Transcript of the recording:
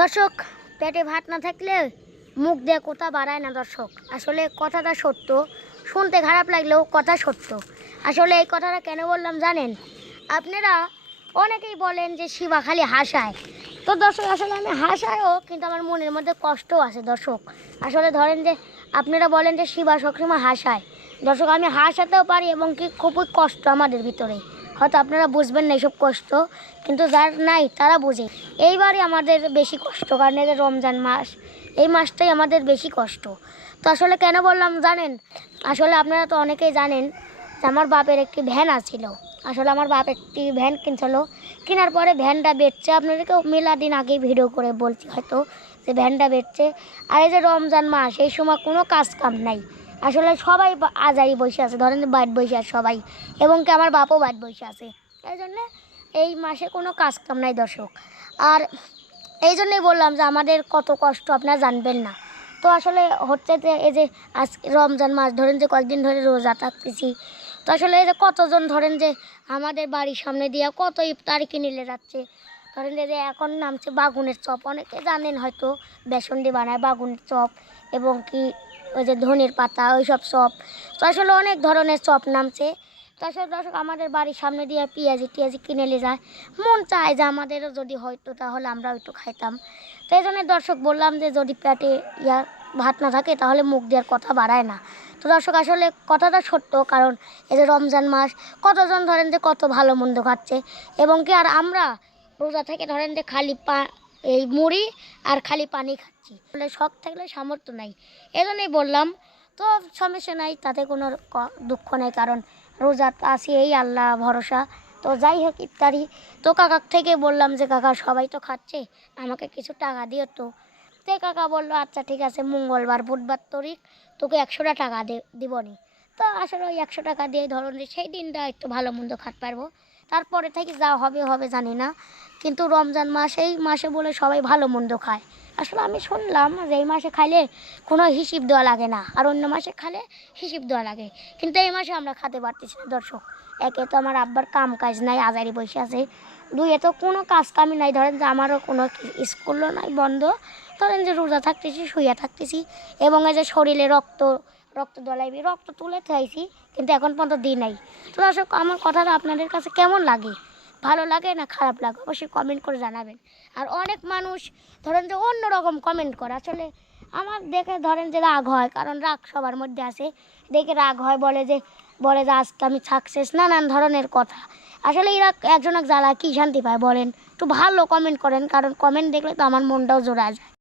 দর্শক, পেটে ভাত না থাকলে মুখ দিয়ে কথা বাড়ায় না দর্শক। আসলে কথাটা সত্য, শুনতে খারাপ লাগলেও কথা সত্য। আসলে এই কথাটা কেন বললাম জানেন? আপনারা অনেকেই বলেন যে শিবা খালি হাসায়। তো দর্শক, আসলে আমি হাসায়ও, কিন্তু আমার মনের মধ্যে কষ্টও আছে দর্শক। আসলে ধরেন যে আপনারা বলেন যে শিবা সবসময় হাসায়। দর্শক, আমি হাসাতেও পারি এবং কি খুবই কষ্ট আমাদের ভিতরে। হয়তো আপনারা বুঝবেন না এইসব কষ্ট, কিন্তু যার নাই তারা বুঝে। এইবারই আমাদের বেশি কষ্ট, কারণ এই যে রমজান মাস, এই মাসটাই আমাদের বেশি কষ্ট। তো আসলে কেন বললাম জানেন? আসলে আপনারা তো অনেকেই জানেন যে আমার বাপের একটি ভ্যান আছিল। আসলে আমার বাপ একটি ভ্যান কিনছিল, কেনার পরে ভ্যানটা বেচছে। আপনাদেরকেও মেলা দিন আগেই ভিডিও করে বলছি হয়তো যে ভ্যানটা বেচছে। আর এই যে রমজান মাস, এই সময় কোনো কাজ কাম নাই। আসলে সবাই আজারি বসে আছে, ধরেন বাড়ি বসে আছে সবাই, এবং কি আমার বাপও বাড়ি বসে আছে। এই জন্যে এই মাসে কোনো কাজ কাম নাই দর্শক। আর এই জন্যই বললাম যে আমাদের কত কষ্ট আপনারা জানবেন না। তো আসলে হচ্ছে যে এই যে আজ রমজান মাস, ধরেন যে কয়েকদিন ধরে রোজা থাকতেছি। তো আসলে এই যে কতজন ধরেন যে আমাদের বাড়ির সামনে দিয়ে কত ইফতারি কিনে যাচ্ছে। ধরেন যে এখন নামছে বাগুনের চপ, অনেকে জানেন হয়তো, বেসন দিয়ে বানায় বাগুনের চপ, এবং কি ওই যে ধনের পাতা ওই সব চপ। তো আসলে অনেক ধরনের চপ নামছে। তো আসলে দর্শক, আমাদের বাড়ির সামনে দিয়ে পেঁয়াজি টিয়াজি কিনে নিয়ে যায়। মন চায় যে আমাদেরও যদি হয়তো, তাহলে আমরাও একটু খাইতাম। তো এই জন্য দর্শক বললাম যে যদি পেটে ভাত না থাকে তাহলে মুখ দেওয়ার কথা বাড়ায় না। তো দর্শক, আসলে কথাটা সত্য, কারণ এই যে রমজান মাস, কতজন ধরেন যে কত ভালো মন্দ খাচ্ছে, এবং কি আর আমরা রোজা থেকে ধরেন যে খালি এই মুড়ি আর খালি পানি খাচ্ছি। আসলে শখ থাকলে সামর্থ্য নাই, এই জন্যই বললাম। তো সমস্যা নাই, তাতে কোনো দুঃখ নেই, কারণ রোজা আছি, এই আল্লাহ ভরসা। তো যাই হোক, ইফতারি তো কাকার থেকে বললাম যে কাকা সবাই তো খাচ্ছে, আমাকে কিছু টাকা দিও তো। তো কাকা বললো আচ্ছা ঠিক আছে, মঙ্গলবার বুধবার তারিখ তোকে 100টা টাকা দিবনি। তো আসলে ওই 100 টাকা দিয়ে ধরুন যে সেই দিনটা একটু ভালো মন্দ খাতে পারবো। তারপরে থেকে যা হবে হবে জানি না, কিন্তু রমজান মাস, এই মাসে বলে সবাই ভালো মন্দ খায়। আসলে আমি শুনলাম যে এই মাসে খাইলে কোনো হিসিব দেওয়া লাগে না, আর অন্য মাসে খালে হিসিব দেওয়া লাগে। কিন্তু এই মাসে আমরা খেতে পারতেছি না দর্শক। একে তো আমার আব্বার কাম কাজ নাই, আজারি বসে আছে। দুইয়ে তো কোনো কাজ কামই নাই, ধরেন যে আমারও কোনো স্কুলও নাই, বন্ধ। ধরেন যে রোজা থাকতেছি, শুয়ে থাকতেছি, এবং এই যে শরীরে রক্ত রক্ত দলাইবি, রক্ত তুলে থাইছি, কিন্তু এখন পর্যন্ত দিই নাই। তো দর্শক, আমার কথাটা আপনাদের কাছে কেমন লাগে, ভালো লাগে না খারাপ লাগে, অবশ্যই কমেন্ট করে জানাবেন। আর অনেক মানুষ ধরেন যে অন্যরকম কমেন্ট করে, আসলে আমার দেখে ধরেন যে রাগ হয়, কারণ রাগ সবার মধ্যে আছে, দেখে রাগ হয়, বলে যে আজকে আমি সাকসেস, নানান ধরনের কথা। আসলে এরা একজন এক জ্বালা কি শান্তি পায় বলেন? একটু ভালো কমেন্ট করেন, কারণ কমেন্ট দেখলে তো আমার মনটাও জোড়া যায়।